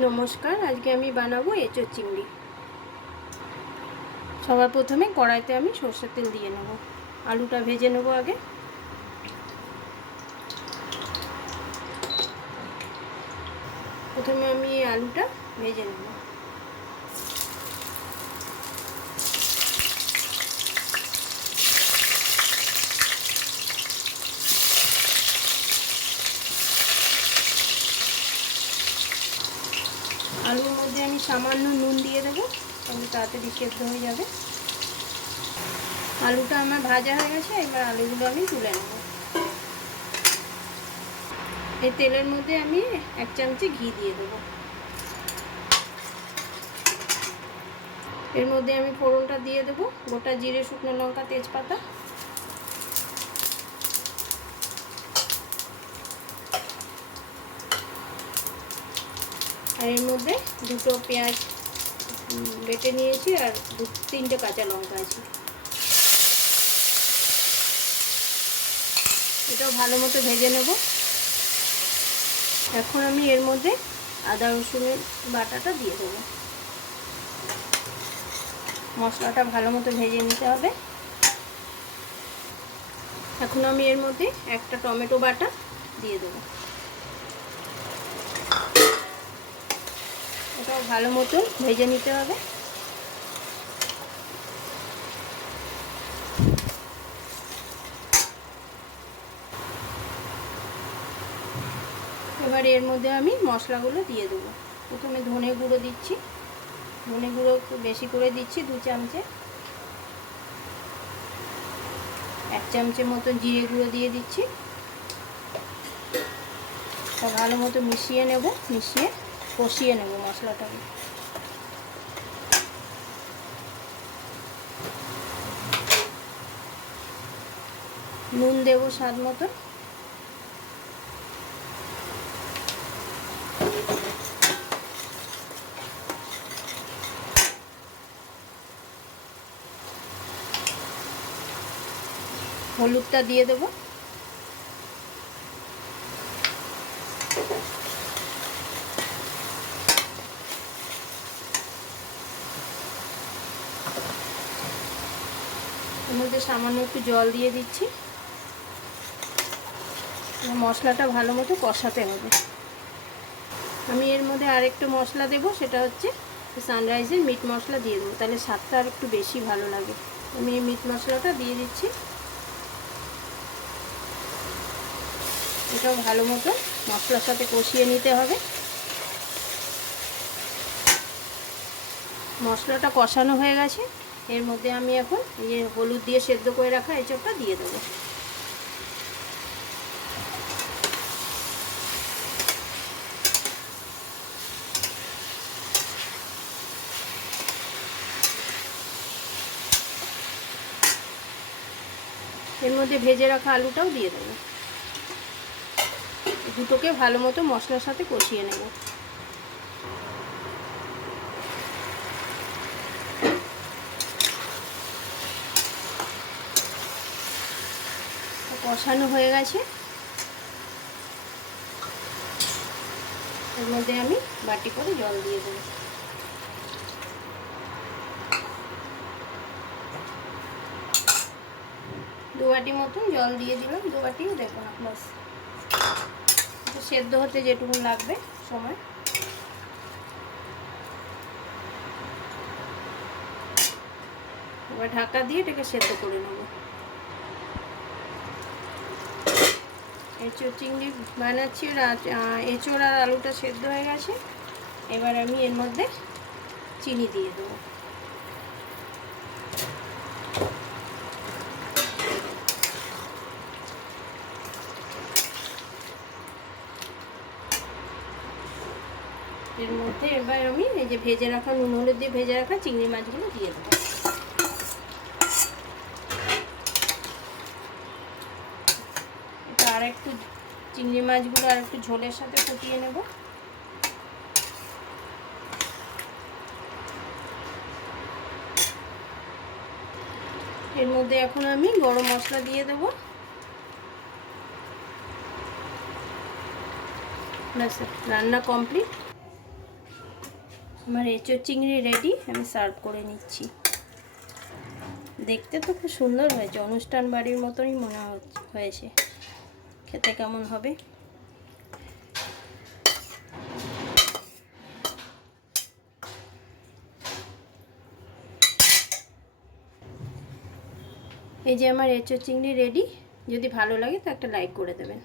নমস্কার, আজকে আমি বানাবো এঁচোড় চিংড়ি। সবার প্রথমে কড়াইতে আমি সরষের তেল দিয়ে নেব। আলুটা ভেজে নেব আগে। প্রথমে আমি এই আলুটা ভেজে নেব। আলুর মধ্যে আমি সামান্য নুন দিয়ে দেবো, তাহলে তাড়াতাড়ি সেদ্ধ হয়ে যাবে। আলুটা আমার ভাজা হয়ে গেছে, এবার আলুগুলো আমি তুলে নেব। এই তেলের মধ্যে আমি 1 চামচে ঘি দিয়ে দেবো। এর মধ্যে আমি ফোড়নটা দিয়ে দেবো, গোটা জিরে, শুকনো লঙ্কা, তেজপাতা। আর এর মধ্যে 2টো পেঁয়াজ বেটে নিয়েছি, আর 3টে কাঁচা লঙ্কা আছে। এটাও ভালো মতো ভেজে নেব। এখন আমি এর মধ্যে আদা রসুনের বাটাটা দিয়ে দেবো। মশলাটা ভালো মতো ভেজে নিতে হবে। এখন আমি এর মধ্যে একটা টমেটো বাটা দিয়ে দেবো। এটাও ভালো মতো ভেজে নিতে হবে। এবার এর মধ্যে আমি মশলাগুলো দিয়ে দেবো। প্রথমে ধনে গুঁড়ো দিচ্ছি। ধনে গুঁড়ো একটু বেশি করে দিচ্ছি, 2 চামচে। 1 চামচের মতো জিরে গুঁড়ো দিয়ে দিচ্ছি। তা ভালো মতো মিশিয়ে নেব, মিশিয়ে কষিয়ে নেব মশলাটাকে। নুন দেবো স্বাদ মতো। হলুদটা দিয়ে দেবো। এর মধ্যে সামান্য একটু জল দিয়ে দিচ্ছি। মশলাটা ভালো মতো কষাতে হবে। আমি এর মধ্যে আরেকটা মশলা দেবো, সেটা হচ্ছে সানরাইজের মিট মশলা দিয়ে দেবো, তাহলে স্বাদটা আর একটু বেশি ভালো লাগে। আমি এই মিট মশলাটা দিয়ে দিচ্ছি। এটাও ভালো মতো মশলার সাথে কষিয়ে নিতে হবে। মশলাটা কষানো হয়ে গেছে। এর মধ্যে আমি এখন এই হলুদ দিয়ে সেদ্ধ করে রাখা এঁচোড়টা দিয়ে দেবো। এর মধ্যে ভেজে রাখা আলুটাও দিয়ে দেবো। দুটোকে ভালো মতো মশলার সাথে কষিয়ে নেব। কষানো হয়ে গেছে। এর মধ্যে আমি বাটি করে জল দিয়ে দেবো। দু বাটি মতন জল দিয়ে দিলাম, 2 বাটিও দেবো না, বাস সেদ্ধ হতে যেটুকু লাগবে সময়। এবার ঢাকা দিয়ে এটাকে সেদ্ধ করে নেব। এঁচোড় চিংড়ি বানাচ্ছি, এঁচোড় আর আলুটা সেদ্ধ হয়ে গেছে। এবার আমি এর মধ্যে চিনি দিয়ে দেবো। এর মধ্যে এবার আমি এই যে ভেজে রাখা, নুন হলুদ দিয়ে ভেজে রাখা চিংড়ি মাছগুলো দিয়ে দেবো। এটা আর একটু চিংড়ি মাছগুলো আর একটু ঝোলের সাথে ফুটিয়ে নেব। এর মধ্যে এখন আমি গরম মশলা দিয়ে দেবো। ব্যাস, রান্না কমপ্লিট। আমার এঁচোড় চিংড়ি রেডি, আমি সার্ভ করে নিচ্ছি। দেখতে তো খুব সুন্দর হয়েছে, অনুষ্ঠান বাড়ির মতনই মনে হয়েছে। খেতে কেমন হবে? এই যে আমার এঁচোড় চিংড়ি রেডি। যদি ভালো লাগে তো একটা লাইক করে দেবেন।